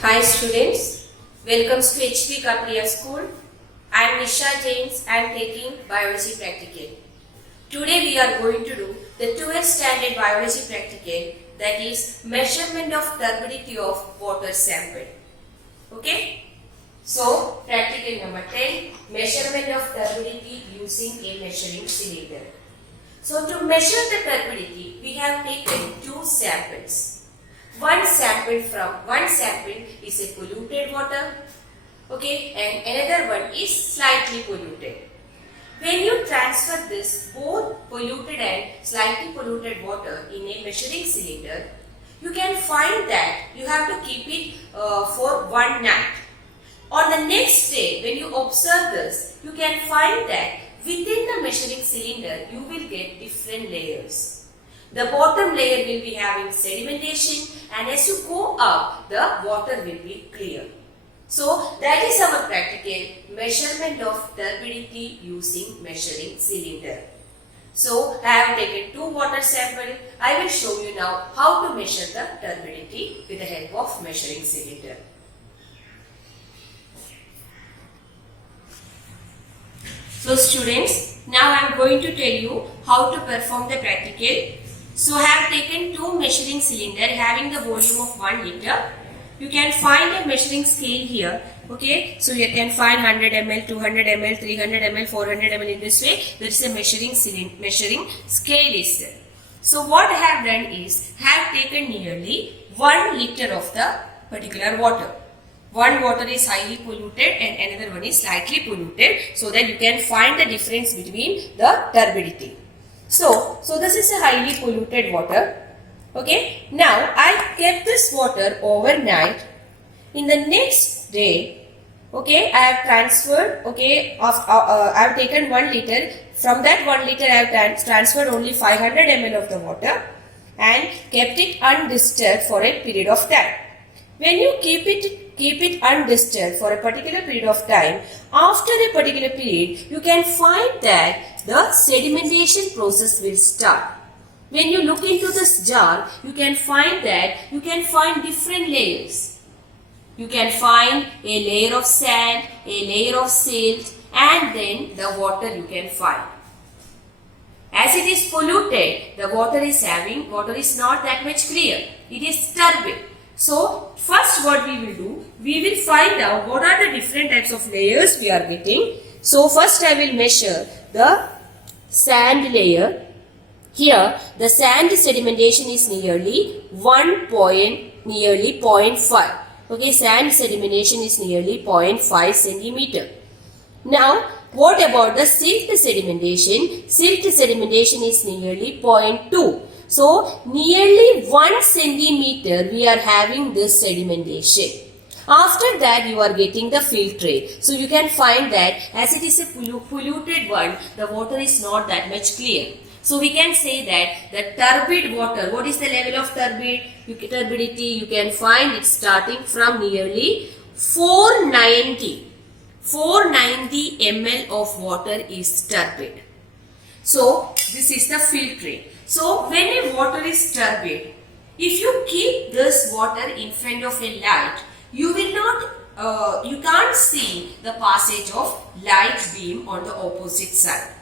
Hi students, welcome to HP Kapriya School. I am Nisha James. I am taking Biology Practical. Today we are going to do the 12th standard Biology Practical, that is measurement of turbidity of water sample. Okay? So practical number 10, measurement of turbidity using a measuring cylinder. So to measure the turbidity, we have taken two samples. One sample is a polluted water, okay, and another one is slightly polluted. When you transfer this both polluted and slightly polluted water in a measuring cylinder, you can find that you have to keep it for one night. On the next day, when you observe this, you can find that within the measuring cylinder, you will get different layers. The bottom layer will be having sedimentation, and as you go up, the water will be clear. So that is our practical measurement of turbidity using measuring cylinder. So I have taken two water samples. I will show you now how to measure the turbidity with the help of measuring cylinder. So students, now I am going to tell you how to perform the practical. So I have taken two measuring cylinder having the volume of 1 liter. You can find a measuring scale here. Okay, so you can find 100 ml, 200 ml, 300 ml, 400 ml. In this way, there is a measuring scale is there. So what I have done is, I have taken nearly 1 liter of the particular water. One water is highly polluted and another one is slightly polluted, so that you can find the difference between the turbidity. So this is a highly polluted water. Okay. Now I kept this water overnight. In the next day, okay, I have transferred. Okay, I have taken 1 liter. From that 1 liter, I have transferred only 500 ml of the water and kept it undisturbed for a period of time. When you keep it undisturbed for a particular period of time, after a particular period, you can find that the sedimentation process will start. When you look into this jar, you can find different layers. You can find a layer of sand, a layer of silt, and then the water you can find. As it is polluted, the water is not that much clear. It is turbid. So first what we will do, we will find out what are the different types of layers we are getting. So first I will measure the sand layer. Here the sand sedimentation is nearly 0.5. Okay, sand sedimentation is nearly 0.5 centimeter. Now what about the silt sedimentation? Silt sedimentation is nearly 0.2. So nearly 1 centimeter we are having this sedimentation. After that you are getting the filtrate. So you can find that as it is a polluted one, the water is not that much clear. So we can say that the turbid water, what is the level of turbidity? You can find it starting from nearly 490 ml of water is turbid. So this is the filtrate. So when a water is turbid, if you keep this water in front of a light, you can't see the passage of light beam on the opposite side.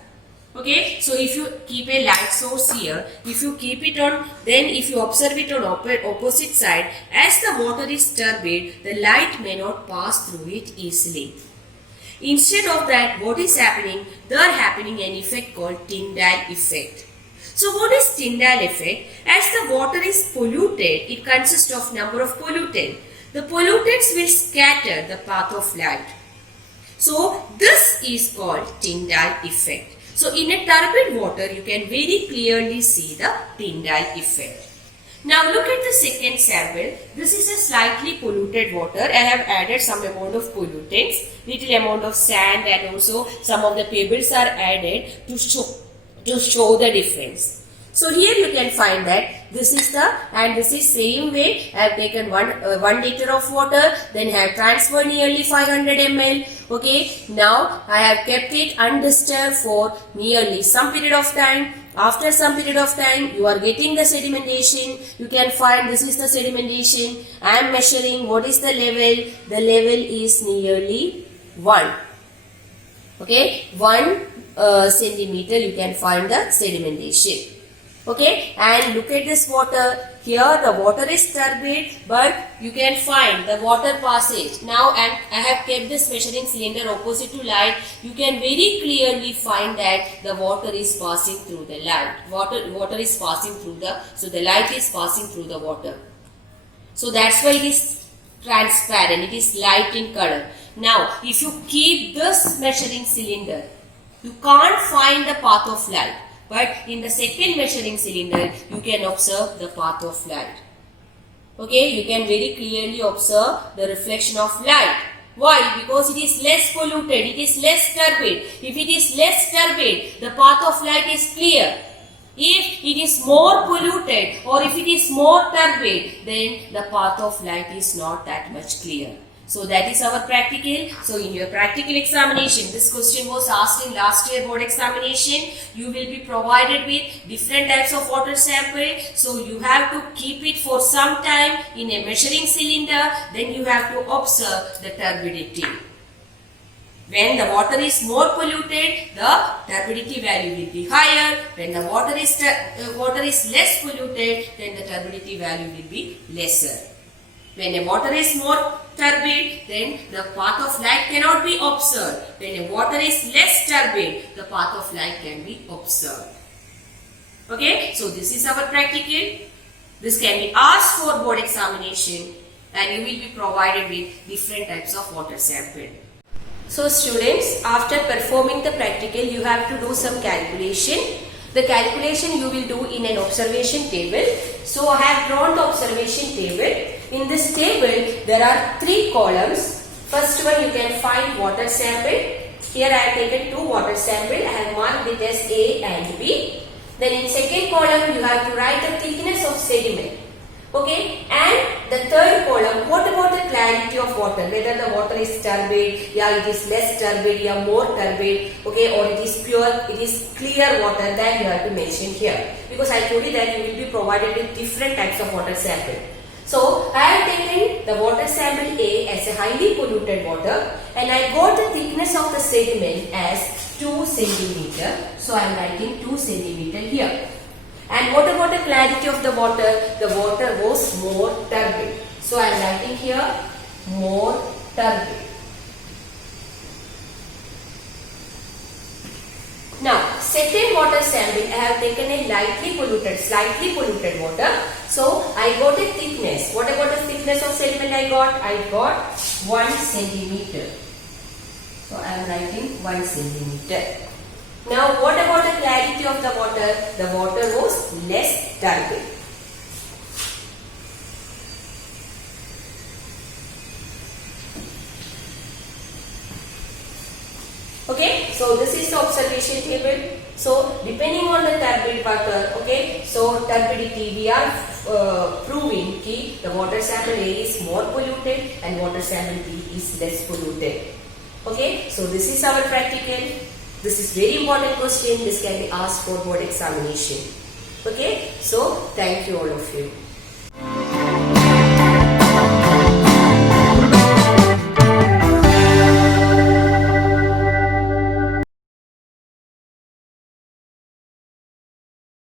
Okay, so if you keep a light source here, if you keep it on, then if you observe it on opposite side, as the water is turbid, the light may not pass through it easily. Instead of that, what is happening? There happening an effect called Tyndall effect. So what is Tyndall effect? As the water is polluted, it consists of number of pollutants. The pollutants will scatter the path of light. So this is called Tyndall effect. So in a turbid water, you can very clearly see the Tyndall effect. Now look at the second sample. This is a slightly polluted water. I have added some amount of pollutants, little amount of sand, and also some of the pebbles are added to show the difference. So here you can find that this is same way. I have taken 1 liter of water, then I have transferred nearly 500 ml. Okay, now I have kept it undisturbed for nearly some period of time. after some period of time you are getting the sedimentation. You can find this is the sedimentation. I am measuring what is the level. The level is nearly 1. Okay, 1 centimeter you can find the sedimentation. Okay, and look at this water. Here the water is turbid, but you can find the water passage. Now I have kept this measuring cylinder opposite to light. You can very clearly find that the water is passing through the light. Water is passing through so the light is passing through the water. So that's why it is transparent, it is light in color. Now if you keep this measuring cylinder, you can't find the path of light. But in the second measuring cylinder, you can observe the path of light. Okay, you can very clearly observe the reflection of light. Why? Because it is less polluted, it is less turbid. If it is less turbid, the path of light is clear. If it is more polluted or if it is more turbid, then the path of light is not that much clear. So that is our practical. So in your practical examination, this question was asked in last year board examination. You will be provided with different types of water sample. So you have to keep it for some time in a measuring cylinder. Then you have to observe the turbidity. When the water is more polluted, the turbidity value will be higher. When the water is less polluted, then the turbidity value will be lesser. When the water is more turbid, then the path of light cannot be observed. When the water is less turbid, the path of light can be observed. Okay, so this is our practical. This can be asked for board examination and you will be provided with different types of water sample. So students, after performing the practical, you have to do some calculation. The calculation you will do in an observation table. So I have drawn the observation table. In this table, there are 3 columns. First one you can find water sample. Here I have taken 2 water sample. I have marked it as A and B. Then in second column you have to write the thickness of sediment. Okay, and the third column, what about the clarity of water? Whether the water is turbid, yeah, it is less turbid, yeah, more turbid, okay, or it is pure, it is clear water, that you have to mention here. Because I told you that you will be provided with different types of water sample. So I have taken the water sample A as a highly polluted water and I got the thickness of the sediment as 2 cm. So I am writing 2 cm here. And what about the clarity of the water? The water was more turbid. So I am writing here more turbid. Now, second water sample, I have taken a slightly polluted water. So I got a thickness. What about the thickness of sediment I got? I got 1 centimeter. So I am writing 1 centimeter. Now what about the clarity of the water? The water was less turbid. Okay, so this is the observation table. So depending on the turbid water, okay, so turbidity we are proving that the water sample A is more polluted and water sample B is less polluted. Okay, so this is our practical. This is very important question. This can be asked for board examination. Okay, so thank you all of you.